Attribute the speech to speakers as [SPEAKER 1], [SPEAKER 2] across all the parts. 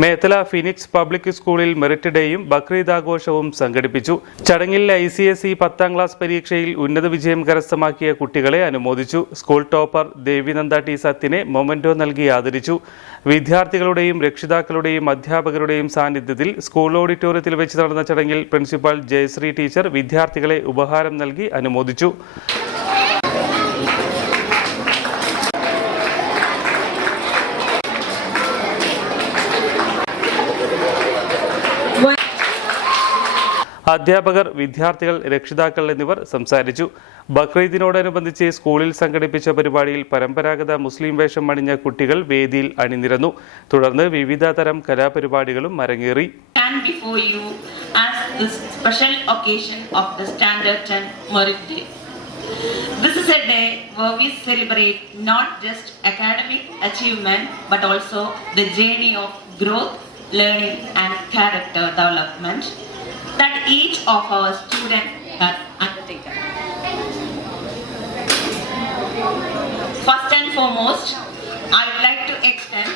[SPEAKER 1] Methala Phoenix public സ്കൂളിൽ merit ഡേയും ബക്രീദ് ആഘോഷവും സംഘടിപ്പിച്ചു. ചടങ്ങിൽ ഐ സി എസ് ഇ പത്താം ക്ലാസ് പരീക്ഷയിൽ ഉന്നത വിജയം കരസ്ഥമാക്കിയ കുട്ടികളെ അനുമോദിച്ചു. സ്കൂൾ ടോപ്പർ ദേവിനന്ദ ടി സത്യനെ മൊമെന്റോ നൽകി ആദരിച്ചു. വിദ്യാർത്ഥികളുടെയും രക്ഷിതാക്കളുടെയും അധ്യാപകരുടെയും സാന്നിധ്യത്തിൽ സ്കൂൾ ഓഡിറ്റോറിയത്തിൽ വെച്ച് നടന്ന ചടങ്ങിൽ പ്രിൻസിപ്പാൾ ജയശ്രീ ടീച്ചർ വിദ്യാർത്ഥികളെ ഉപഹാരം നൽകി അനുമോദിച്ചു. അധ്യാപകർ വിദ്യാർത്ഥികൾ രക്ഷിതാക്കൾ എന്നിവർ സംസാരിച്ചു ബക്രീദിനോടനുബന്ധിച്ച് സ്കൂളിൽ സംഘടിപ്പിച്ച പരിപാടിയിൽ പരമ്പരാഗത മുസ്ലിം വേഷം അണിഞ്ഞ കുട്ടികൾ വേദിയിൽ അണിനിരന്നു തുടർന്ന് വിവിധ തരം കലാപരിപാടികളും അരങ്ങേറി
[SPEAKER 2] stand before you as this special occasion of the Standard 10 Merit Day. This is a day where we celebrate not just academic achievement but also the journey of growth, learning, and character development that each of our students has undertaken. First and foremost, I would like to extend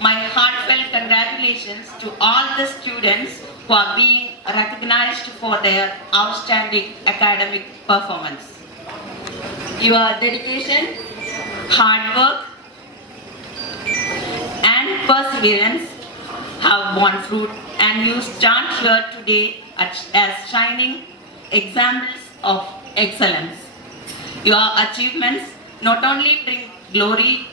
[SPEAKER 2] my heartfelt congratulations to all the students who are being recognized for their outstanding academic performance. Your dedication, hard work, and perseverance have borne fruit, and you stand here today as- shining examples of excellence. Your achievements not only bring glory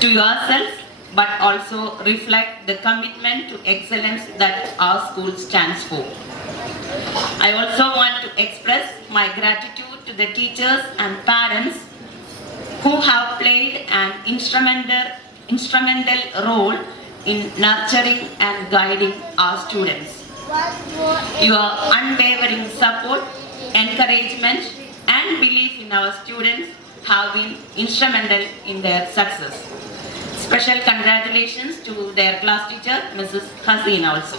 [SPEAKER 2] to yourself but also reflect the commitment to excellence that our school stands for. I also want to express my gratitude to the teachers and parents who have played an instrumental, instrumental role in nurturing and guiding our students. Your unwavering support, encouragement, and belief in our students have been instrumental in their success. Special congratulations to their class teacher, Mrs. Haseen also.